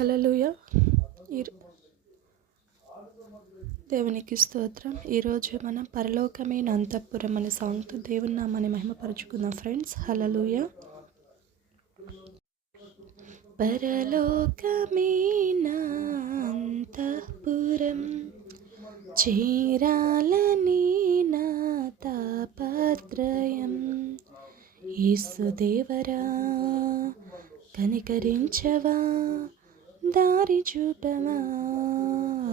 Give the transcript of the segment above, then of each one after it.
హలలుయ దేవునికి స్తోత్రం. ఈరోజు మనం పరలోకమైన అంతఃపురం అనే సాంగ్తో దేవుని నామాన్ని మహిమపరుచుకుందాం ఫ్రెండ్స్. హలలుయ పరలోకమైన అంతఃపురం చీరాలని నా తాపత్రయం ఈసుదేవరా కనికరించవా? దారి చూపవా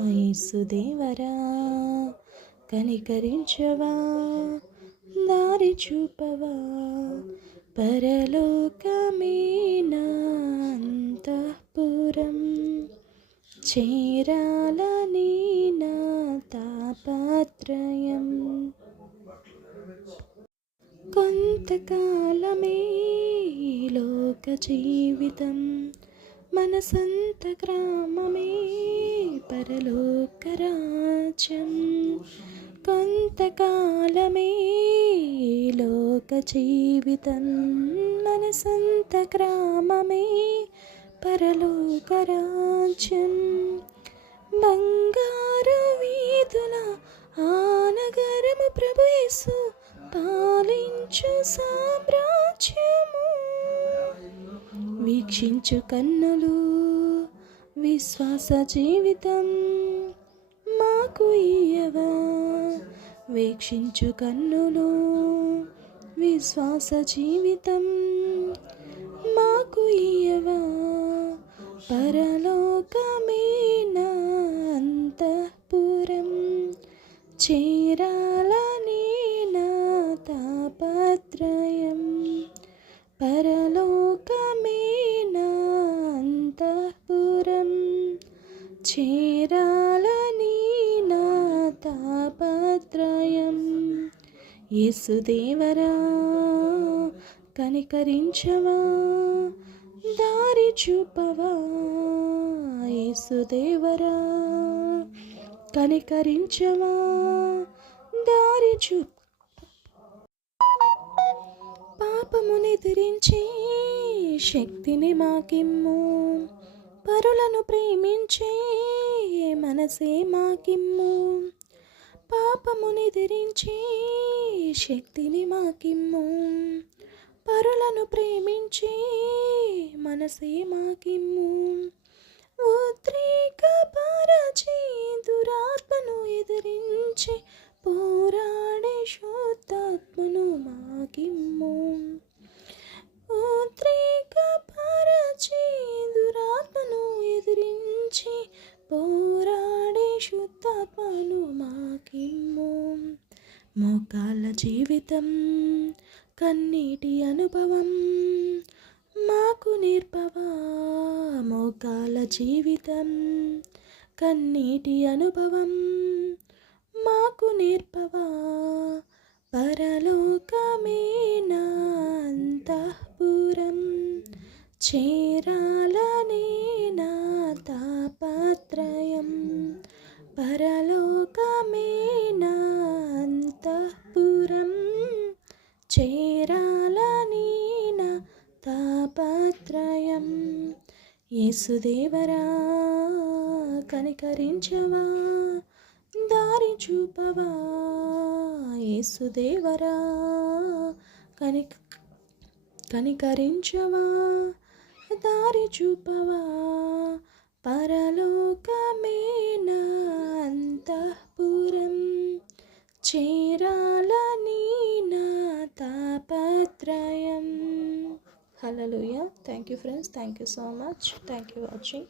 యేసుదేవరా కనికరించవా? దారి చూపవా? పరలోకమేనంతఃపురం చేరాలని నా తాపత్రయం. కొంతకాలమే లోక జీవితం మన సంత గ్రామమే పరలోక రాజ్యం. కొంతకాలమే లోక జీవితం మన సంత గ్రామమే పరలోక రాజ్యం. బంగారు వీధుల ఆ నగరము ప్రభుయేసు పాలించు సామ్రాజ్యం. వీక్షించు కన్నులు విశ్వాస జీవితం మాకు ఇయ్యవా? వీక్షించు కన్నులు విశ్వాస జీవితం మాకు ఇయ్యవా? పరలోకమేన అంతఃపురం చేరాలా చేరాలని నా తాపత్రయం యేసుదేవరా కనికరించవా? దారి చూపవా? యేసుదేవరా కనికరించవా? దారి చూ పాపముని ధరించి శక్తిని మాకిమ్ము. పరులను ప్రేమించే మనసే మాకిమ్ము. పాపముని ధరించి శక్తిని మాకిమ్ము. పరులను ప్రేమించే మనసే మాకిమ్ము. ఉద్రేక పరచి దురాత్మను ఎదిరించి పో శుద్ధాత్మను మాకిమ్ము. మోకాళ్ళ జీవితం కన్నీటి అనుభవం మాకు నేర్పవా మోకాల జీవితం కన్నీటి అనుభవం మాకు నేర్పవా పరలోకమేనంతఃపురం చేరా చేరాలని నా తాపత్రయం. యేసుదేవరా కనికరించవా? దారి చూపవా? యేసుదేవరా కనిక కనికరించవా? దారి చూపవా? పరలోకమేనా hallelujah. Thank you friends. Thank you so much. Thank you watching.